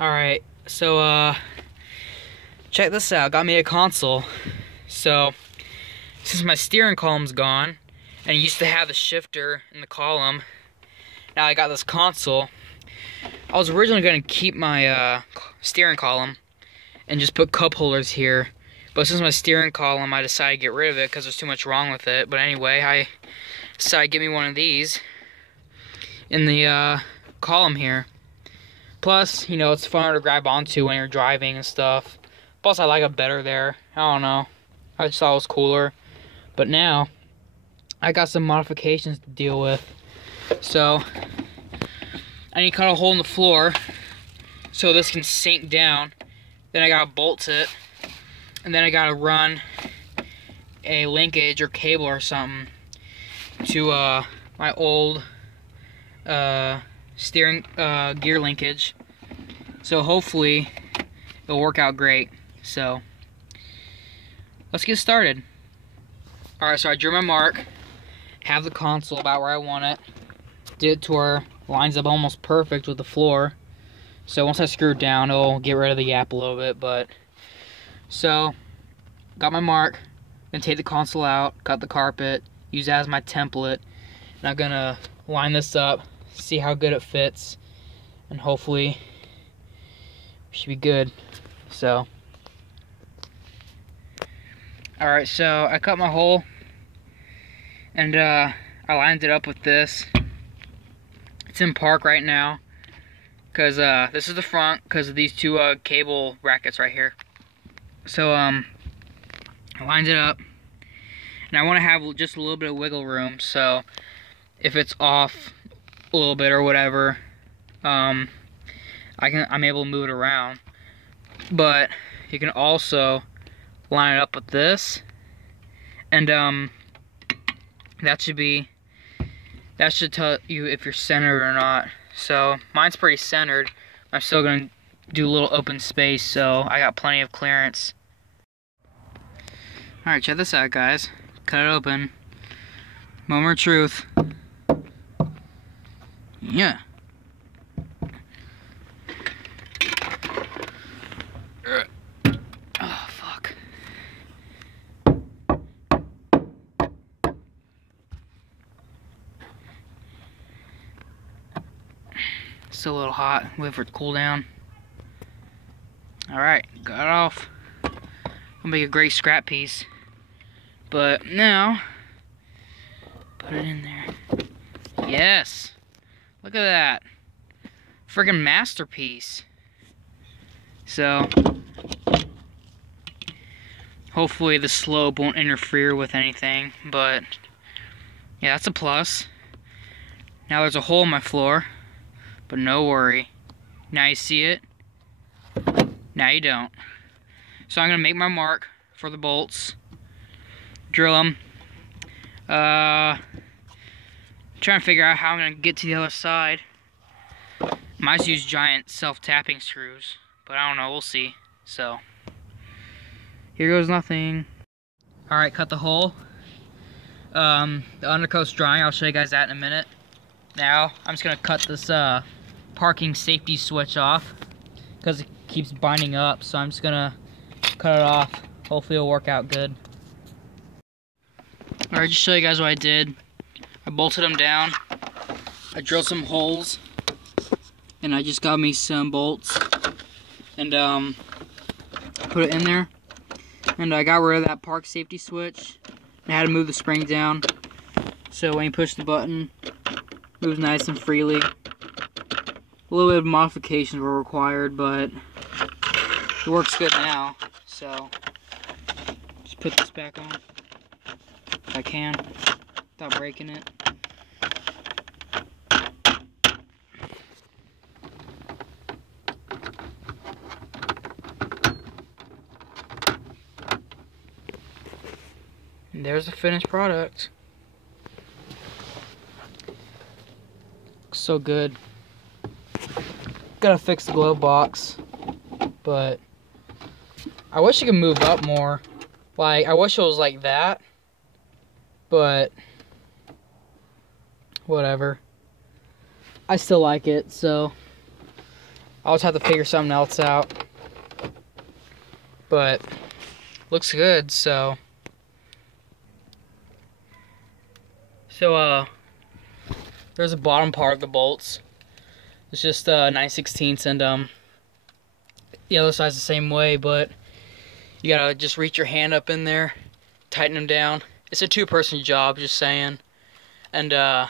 Alright, so check this out. Got me a console. So since my steering column's gone and I used to have the shifter in the column, now I got this console. I was originally going to keep my steering column and just put cup holders here, but since my steering column, I decided to get rid of it because there's too much wrong with it. But anyway, I decided to get me one of these in the column here. Plus, you know, it's funner to grab onto when you're driving and stuff. Plus, I like it better there. I don't know. I just thought it was cooler. But now, I got some modifications to deal with. So, I need to cut a hole in the floor so this can sink down. Then I gotta bolt it. And then I gotta run a linkage or cable or something to my old steering gear linkage. So hopefully it'll work out great. So let's get started. Alright, so I drew my mark, have the console about where I want it, did it to where it lines up almost perfect with the floor. So once I screw it down, it'll get rid of the gap a little bit. But so got my mark, then take the console out, cut the carpet, use that as my template, and I'm gonna line this up, see how good it fits, and hopefully we should be good. So alright, so I cut my hole and I lined it up with this. It's in park right now because this is the front because of these two cable brackets right here. So I lined it up and I want to have just a little bit of wiggle room, so if it's off a little bit or whatever, I'm able to move it around. But you can also line it up with this, and that should tell you if you're centered or not. So mine's pretty centered. I'm still gonna do a little open space, so I got plenty of clearance. Alright, check this out, guys. Cut it open. Moment of truth. Yeah. Oh, fuck. Still a little hot. Wait for it to cool down. Alright, got it off. Gonna make a great scrap piece. But now, put it in there. Yes! Look at that. Friggin' masterpiece. So, hopefully the slope won't interfere with anything, but yeah, that's a plus. Now there's a hole in my floor, but no worry. Now you see it, now you don't. So I'm gonna make my mark for the bolts, drill them, trying to figure out how I'm gonna get to the other side. Might use giant self-tapping screws, but I don't know, we'll see. So here goes nothing. Alright, cut the hole. The undercoat's drying, I'll show you guys that in a minute. Now, I'm just gonna cut this parking safety switch off because it keeps binding up, so I'm just gonna cut it off. Hopefully it'll work out good. Alright, just show you guys what I did. I bolted them down. I drilled some holes, and I just got me some bolts and put it in there. And I got rid of that park safety switch. I had to move the spring down, so when you push the button, it moves nice and freely. A little bit of modifications were required, but it works good now. So just put this back on if I can without breaking it. And there's the finished product. Looks so good. Gotta fix the glove box, but I wish it could move up more. Like, I wish it was like that, but whatever. I still like it, so I'll just have to figure something else out. But looks good, so there's the bottom part of the bolts. It's just 9/16, and the other side's the same way, but you gotta just reach your hand up in there, tighten them down. It's a two-person job, just saying. And yeah,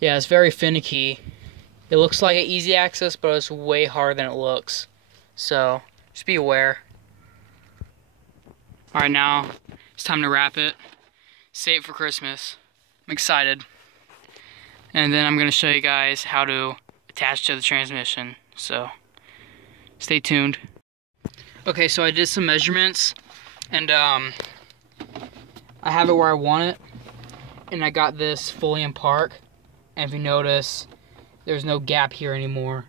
it's very finicky. It looks like an easy access, but it's way harder than it looks. So just be aware. Alright, now it's time to wrap it. Save it for Christmas. I'm excited. And then I'm going to show you guys how to attach to the transmission. So stay tuned. Okay, so I did some measurements, and I have it where I want it. And I got this fully in park. And if you notice, there's no gap here anymore.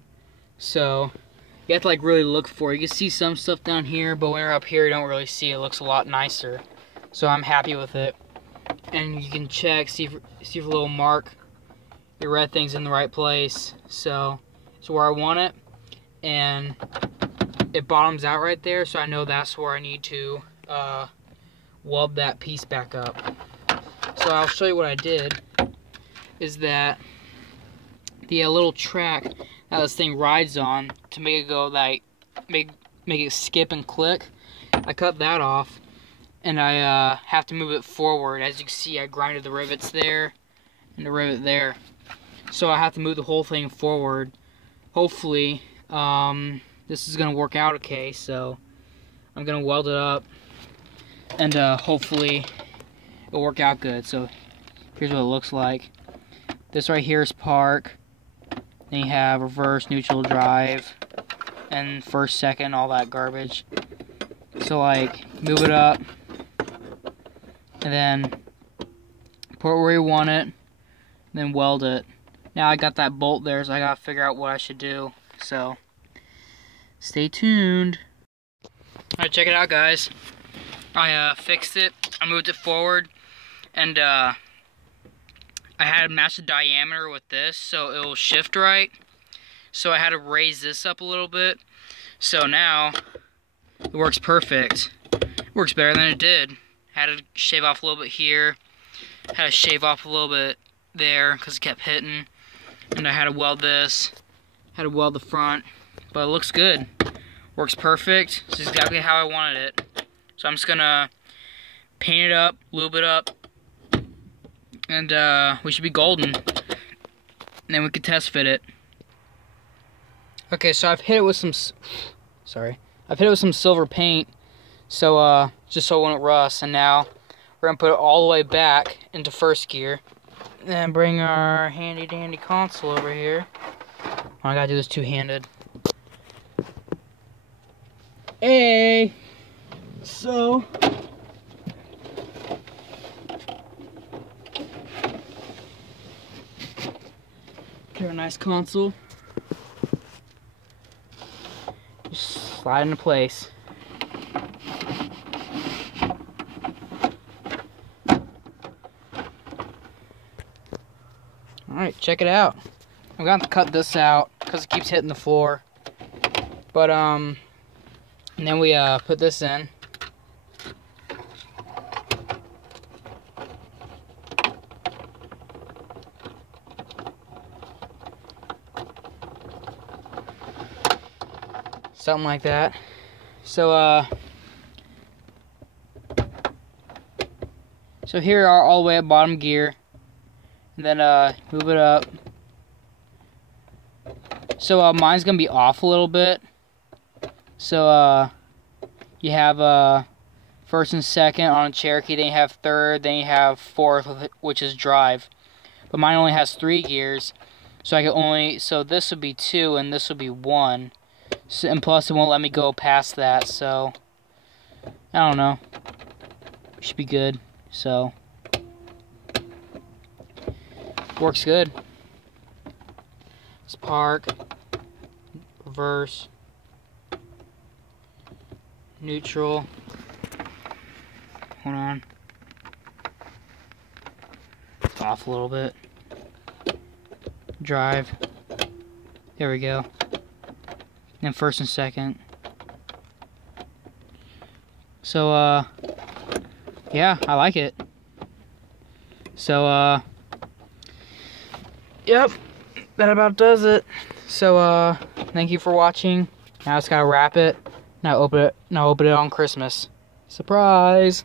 So you have to like really look for it. You can see some stuff down here, but when you're up here, you don't really see it. It looks a lot nicer. So I'm happy with it. And you can check, see if a little mark, your red thing's in the right place. So it's where I want it. And it bottoms out right there, so I know that's where I need to weld that piece back up. So I'll show you what I did. Is that the little track that this thing rides on to make it go like make it skip and click. I cut that off, and I have to move it forward. As you can see, I grinded the rivets there and the rivet there, so I have to move the whole thing forward. Hopefully this is gonna work out okay. So I'm gonna weld it up, and hopefully it'll work out good. So here's what it looks like. This right here is park. Then you have reverse, neutral, drive, and first, second, all that garbage. So like, move it up, and then put it where you want it, and then weld it. Now I got that bolt there, so I gotta figure out what I should do. So stay tuned. Alright, check it out, guys. I fixed it. I moved it forward, and I had to match the diameter with this so it will shift right. So I had to raise this up a little bit. So now it works perfect. It works better than it did. Had to shave off a little bit here. Had to shave off a little bit there because it kept hitting. And I had to weld this. Had to weld the front. But it looks good. Works perfect. This is exactly how I wanted it. So I'm just gonna paint it up, lube it up, and we should be golden. And then we can test fit it. Okay, so I've hit it with some, I've hit it with some silver paint, so just so it won't rust. And now we're gonna put it all the way back into first gear. Then bring our handy dandy console over here. Oh, I gotta do this two-handed. Hey, so a nice console. Just slide into place. Alright, check it out. I'm going to cut this out because it keeps hitting the floor. But and then we put this in. Something like that. So so here are all the way at bottom gear, and then move it up. So mine's gonna be off a little bit. So you have first and second on a Cherokee, then you have third, then you have fourth, which is drive. But mine only has 3 gears, so I can only, so this would be 2 and this would be 1. So, and plus it won't let me go past that, so I don't know. Should be good. So works good. Let's park, reverse, neutral. Hold on. Off a little bit. Drive. There we go. then first and second. So, yeah, I like it. So, yep, that about does it. So, thank you for watching. Now I just gotta wrap it. Now open it on Christmas. Surprise!